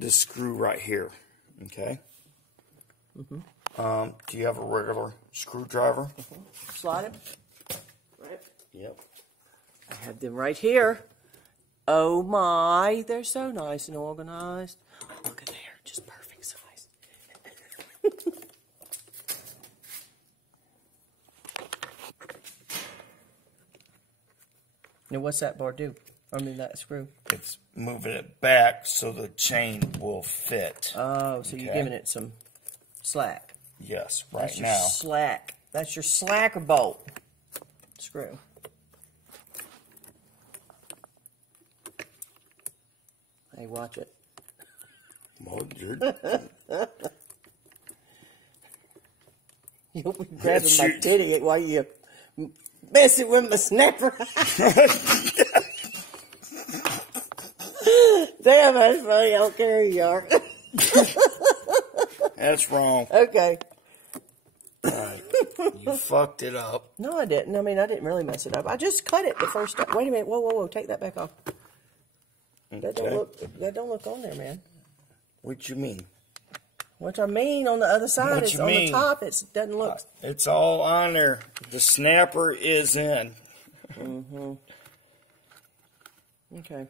this screw right here. Okay. Do you have a regular screwdriver? Slide it. Right. Yep. I have them right here. Oh my, they're so nice and organized. Look at there, just perfect size. Now what's that bar do? I mean that screw. It's moving it back so the chain will fit. Oh, so you're giving it some slack. Yes, That's right your now. slack. That's your slacker bolt. Screw. Hey, watch it. Well, you're You'll be grabbing my titty while you messing with my snapper. Damn, that's funny. I don't care who you are. That's wrong. Okay. Right. You fucked it up. No, I didn't. I mean, I didn't really mess it up. I just cut it the first time. Wait a minute. Whoa, whoa, whoa. Take that back off. That don't look on there, man. What you mean? What I mean on the other side, What it's you on mean? the top. It doesn't look. It's all on there. The snapper is in. Okay.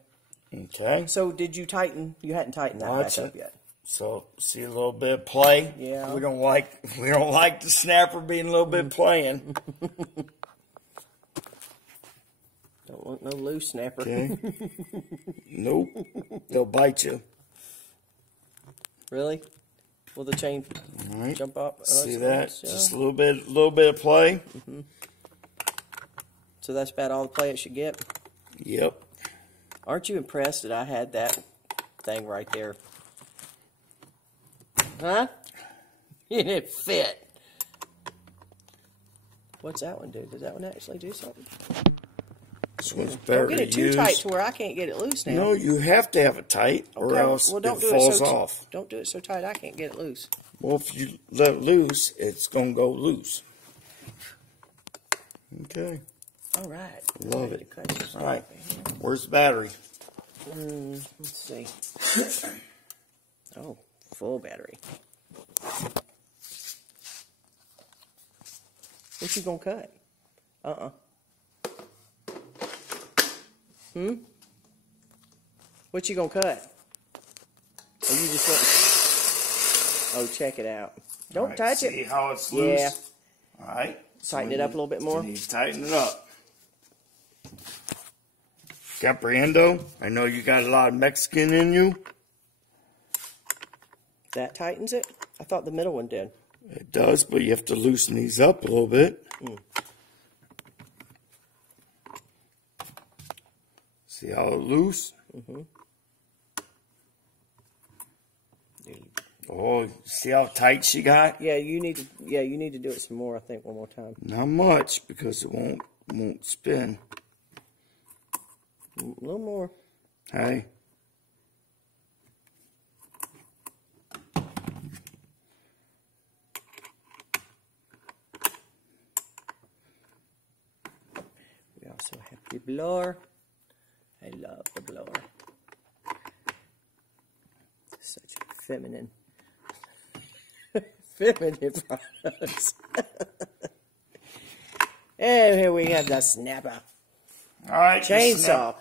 Okay. So did you tighten? You hadn't tightened that Watch back up it. yet. So see a little bit of play. Yeah. We don't like the snapper being a little bit playing. Don't want no loose snapper. Okay. Nope. They'll bite you. Really? Will the chain All right. jump up? See it's that? almost, Just a little bit of play. So that's about all the play it should get. Yep. Aren't you impressed that I had that thing right there? Huh? It didn't fit. What's that one do? Does that one actually do something? This one's better Don't get it to too use. tight to where I can't get it loose now. No, you have to have it tight, or Okay, else well, don't it do falls so off. Don't do it so tight I can't get it loose. Well, if you let it loose, it's gonna go loose. Okay. All right. Love Ready it. to cut this All right. off. Where's the battery? Let's see. Oh, full battery. What you gonna cut? What you gonna cut? Or you just want... Oh, check it out. Don't All right, touch see it. how it's loose? Yeah. All right. Tighten it up a little bit more. You need to tighten it up. Capriendo, I know you got a lot of Mexican in you. That tightens it? I thought the middle one did. It does, but you have to loosen these up a little bit. See how it loose? Oh, see how tight she got? Yeah, you need to do it some more, I think, one more time. Not much, because it won't spin. A little more. Hey. We also have the blower. I love the blower. Such feminine products. And here we have the snapper. All right. Chainsaw.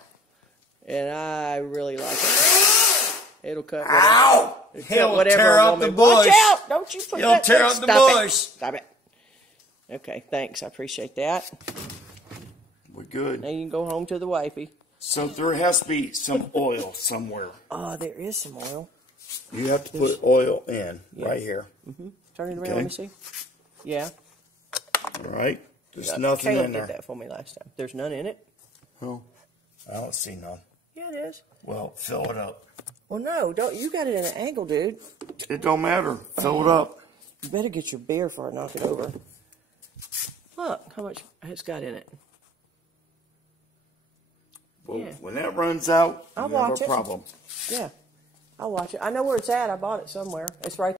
And I really like it. It'll cut whatever. Ow! It'll cut He'll whatever tear a up woman- the bush. Watch out! Don't you put He'll that tear thing- up the Stop bush. It. Stop it. Okay, thanks. I appreciate that. We're good. Now you can go home to the wifey. So there has to be some oil somewhere. Oh, there is some oil. You have to put oil in right here. Turn it around, Okay. let me see. Yeah. All right? There's nothing Caleb in there. did that for me last time. There's none in it? Oh, I don't see none. Yeah, it is. Well, fill it up. Well, no, don't. You got it in an angle, dude. It don't matter. Fill it up. You better get your beer before I knock it over. Look how much it's got in it. Well, Yeah. when that runs out, I'll you have watch a it. problem. Yeah. I'll watch it. I know where it's at. I bought it somewhere. It's right